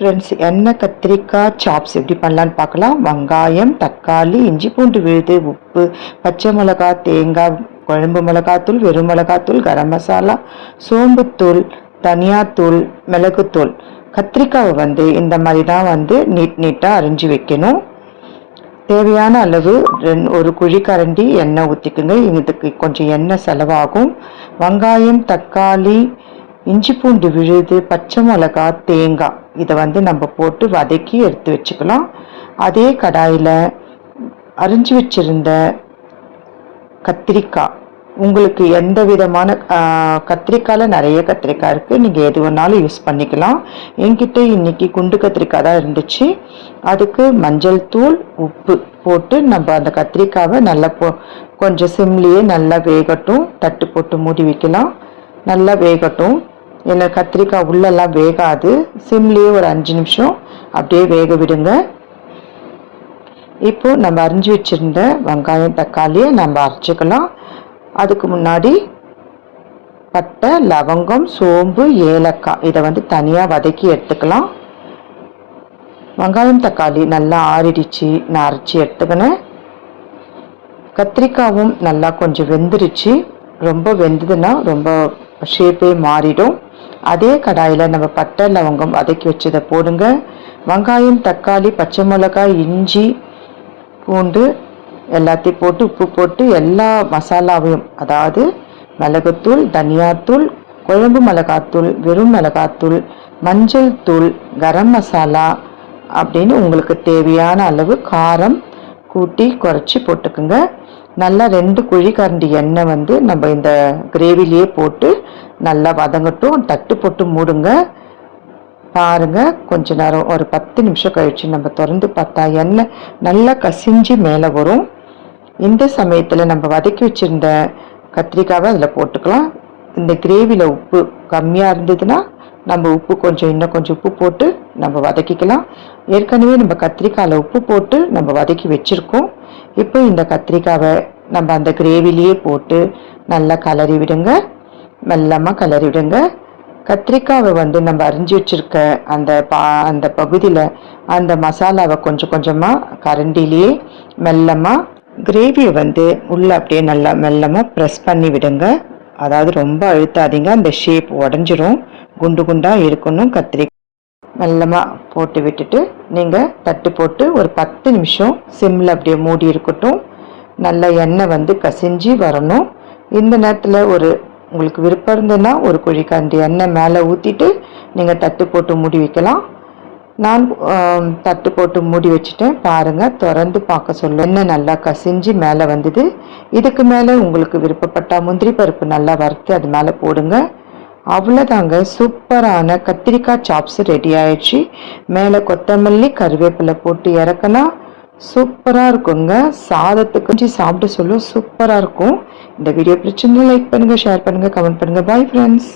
Friends, எண்ணெய் கத்திரிக்காய் chops எப்படி பண்ணலான்னு பார்க்கலாம். வெங்காயம், தக்காளி, இஞ்சி பூண்டு விழுது, உப்பு, பச்சை மிளகாய், தேங்காய், குழம்பு மிளகாத்தூள், வெறும் மிளகாத்தூள், கரம் மசாலா, சோம்புத்தூள், தனியாத்தூள், மிளகுத்தூள். கத்திரிக்காவை இந்த மாதிரி தான் நீட்டாக அரிஞ்சு வைக்கணும். தேவையான அளவு ஒரு குழிக்கரண்டி எண்ணெய் ஊற்றிக்குங்க. இதுக்கு கொஞ்சம் எண்ணெய் செலவாகும். வெங்காயம், தக்காளி, இஞ்சி பூண்டு விழுது, பச்சை மிளகா, தேங்காய் இதை நம்ம போட்டு வதக்கி எடுத்து வச்சுக்கலாம். அதே கடாயில் அரிஞ்சு வச்சிருந்த கத்திரிக்காய், உங்களுக்கு எந்த விதமான கத்திரிக்காயில் நிறைய கத்திரிக்காய் இருக்குது, நீங்கள் எது வேணாலும் யூஸ் பண்ணிக்கலாம். என்கிட்ட இன்னைக்கு குண்டு கத்திரிக்காய் தான் இருந்துச்சு. அதுக்கு மஞ்சள் தூள், உப்பு போட்டு நம்ம அந்த கத்திரிக்காவை நல்லா கொஞ்சம் சிம்லேயே நல்லா வேகட்டும். தட்டு போட்டு மூடி வைக்கலாம். நல்லா வேகட்டும். ஏன்னா கத்திரிக்காய் உள்ளெல்லாம் வேகாது. சிம்லேயே ஒரு 5 நிமிஷம் அப்படியே வேக விடுங்க. இப்போ நம்ம அரிஞ்சு வச்சிருந்த வெங்காயம், தக்காளியை நம்ம அரைச்சிக்கலாம். அதுக்கு முன்னாடி பட்டை, லவங்கம், சோம்பு, ஏலக்காய் இதை தனியாக வதக்கி எடுத்துக்கலாம். வெங்காயம், தக்காளி நல்லா ஆறிடுச்சு, நான் அரைச்சி எடுத்துக்கினேன். கத்திரிக்காயும் நல்லா கொஞ்சம் வெந்துருச்சு. ரொம்ப வெந்ததுன்னா ரொம்ப ஷேப்பே மாறிடும். அதே கடாயில் நம்ம பட்டை, லவங்கம் வதக்கி வச்சதை போடுங்க. வெங்காயம், தக்காளி, பச்சை மிளகாய், இஞ்சி பூண்டு எல்லாத்தையும் போட்டு உப்பு போட்டு எல்லா மசாலாவையும், அதாவது மிளகுத்தூள், தனியாத்தூள், குழம்பு மிளகாத்தூள், வெறும் மிளகாத்தூள், மஞ்சள் தூள், கரம் மசாலா அப்படின்னு உங்களுக்கு தேவையான அளவு காரம் கூட்டி குறைச்சி போட்டுக்குங்க. நல்லா 2 குழிக்கரண்டி எண்ணெய் நம்ம இந்த கிரேவிலேயே போட்டு நல்லா வதங்கட்டும். தட்டு போட்டு மூடுங்க. பாருங்க, கொஞ்ச நேரம் ஒரு 10 நிமிஷம் கழிச்சு நம்ம திறந்து பார்த்தா எண்ணெய் நல்லா கசிஞ்சு மேலே வரும். இந்த சமயத்தில் நம்ம வதக்கி வச்சிருந்த கத்திரிக்காவை அதில் போட்டுக்கலாம். இந்த கிரேவியில் உப்பு கம்மியாக இருந்ததுன்னா நம்ம இன்னும் கொஞ்சம் உப்பு போட்டு நம்ம வதக்கிக்கலாம். ஏற்கனவே நம்ம கத்திரிக்காயில் உப்பு போட்டு நம்ம வதக்கி வச்சுருக்கோம். இப்போ இந்த கத்திரிக்காவை நம்ம அந்த கிரேவிலேயே போட்டு நல்லா கலரி விடுங்க. மெல்லமாக கலரி விடுங்க. கத்திரிக்காவை நம்ம அரிஞ்சு வச்சுருக்க அந்த பகுதியில் அந்த மசாலாவை கொஞ்சம் கொஞ்சமாக கரண்டிலேயே மெல்லமாக கிரேவியை உள்ளே அப்படியே நல்லா மெல்லமாக ப்ரெஸ் பண்ணி விடுங்க. அதாவது ரொம்ப அழுத்தாதீங்க, அந்த ஷேப் உடஞ்சிரும். குண்டு குண்டாக இருக்கணும். கத்திரிக்காய் மெல்லமாக போட்டு விட்டுட்டு நீங்கள் தட்டு போட்டு ஒரு 10 நிமிஷம் சிம்மில் அப்படியே மூடி இருக்கட்டும். நல்ல எண்ணெய் கசிஞ்சு வரணும். இந்த நேரத்தில் உங்களுக்கு விருப்பம் இருந்ததுன்னா ஒரு குழிக்கரண்டி எண்ணெய் மேலே ஊற்றிட்டு நீங்கள் தட்டு போட்டு மூடி வைக்கலாம். நான் தட்டு போட்டு மூடி வச்சுட்டேன். பாருங்கள், திறந்து பார்க்க சொல்ல எண்ணெய் நல்லா கசிஞ்சு மேலே வந்தது. இதுக்கு மேலே உங்களுக்கு விருப்பப்பட்டால் முந்திரி பருப்பு நல்லா வறுத்து அது மேலே போடுங்க. அவ்வளோதாங்க, சூப்பரான கத்திரிக்காய் சாப்ஸ் ரெடி ஆயிடுச்சு. மேலே கொத்தமல்லி, கருவேப்பிலை போட்டு இறக்குனா சூப்பராக இருக்குங்க. சாதத்துக்கு சாப்பிட்டு சொல்ல சூப்பராக இருக்கும். இந்த வீடியோ பிடிச்சிருந்தா லைக் பண்ணுங்கள், ஷேர் பண்ணுங்கள், கமெண்ட் பண்ணுங்கள். Bye friends.